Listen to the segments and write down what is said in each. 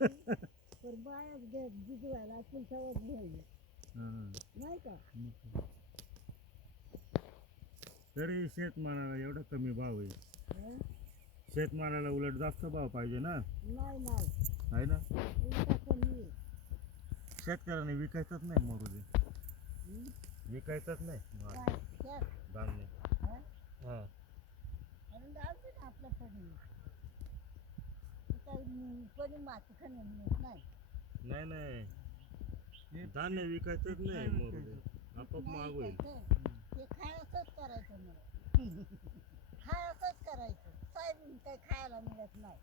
पण बायाच जिजवायला तुमच्यावर घ्यायला नाही का. तरी शेतमालाला एवढा कमी भाव आहे. हं? शेतमालाला उलट जास्त भाव पाहिजे ना. नाही नाही आहे ना. उलटा कमी आहे. शेतकऱ्याने विकायचंच नाही मरुदे. हं? विकायचंच नाही माल, काय त्यात, धान्य. हं? हा आणि लावते ना आपल्या पडी कोणी माती खाणं मिळत नाही. नाही नाही, धान्य विकायचंच नाही मरुदे. आपोआप नाही महाग होईल. विकायचं. ते खायचंच करायचं मग. खायचंच करायचं. सोयाबीन काही खायला मिळत नाही.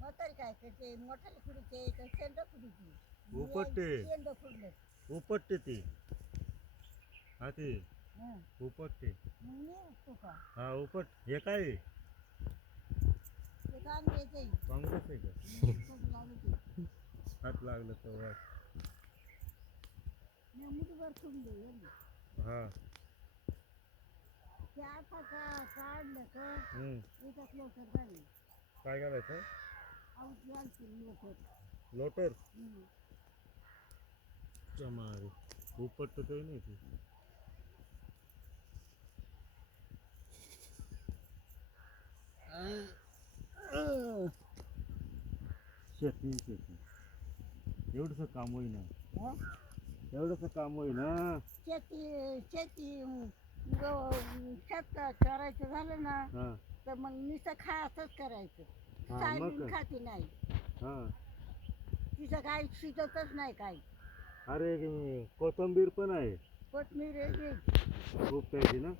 मग तरी काय करते मोठाले खुडीचे तर शेंड खुडीचे उपटते. शेंड खुडले. उपटते ती. हा ती हं. उपटते. मग मी असतो का हा उपट. हे काय आहे? ते कांग्रेसही काँग्रेस आहे का? लागते. हात लागलं तर वाट. मी मुठभर खुडले हा ते आता काढलं तर याच्यात लवकर झाले. काय करायचं? औषध घालते लवकर. लोटर चमारी उपटतो तो नाही ती. शेती शेती एवढंसं काम होईना. हं? एवढंसं काम होईना. शेती शेत करायचं झालं ना हा तर मग नुसतं खायचंच करायचं. हा, मग सोयाबीन काय? खाते नाही. हा तिचं काही शिजतच नाही काही. अरे कोथिंबीर पण आहे. कोथमीर घ्यायची. खूप प्यायची ना.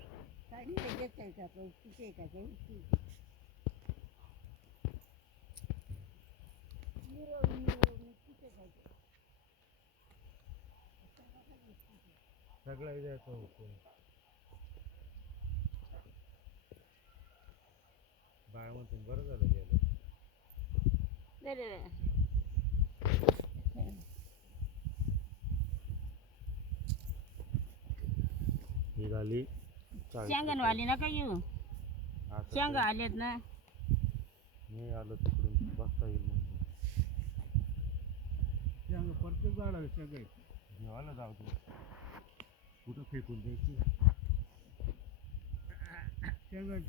काय नाही घेताय का तिथे का घ्यायची. तिथे घ्यायचं. सगळं द्यायचं होतं. बाय म्हणते बरं झालं गेलं. निघाली शेंगणवाली नका येऊ. शेंगा आलेत ना. मी आलो तिकडून बसता येईल म्हणजे. शेंगा प्रत्येक झाडाला शेंगा आहे. घेवायला जाऊ दे. कुठं फेकून द्यायची. शेंगाची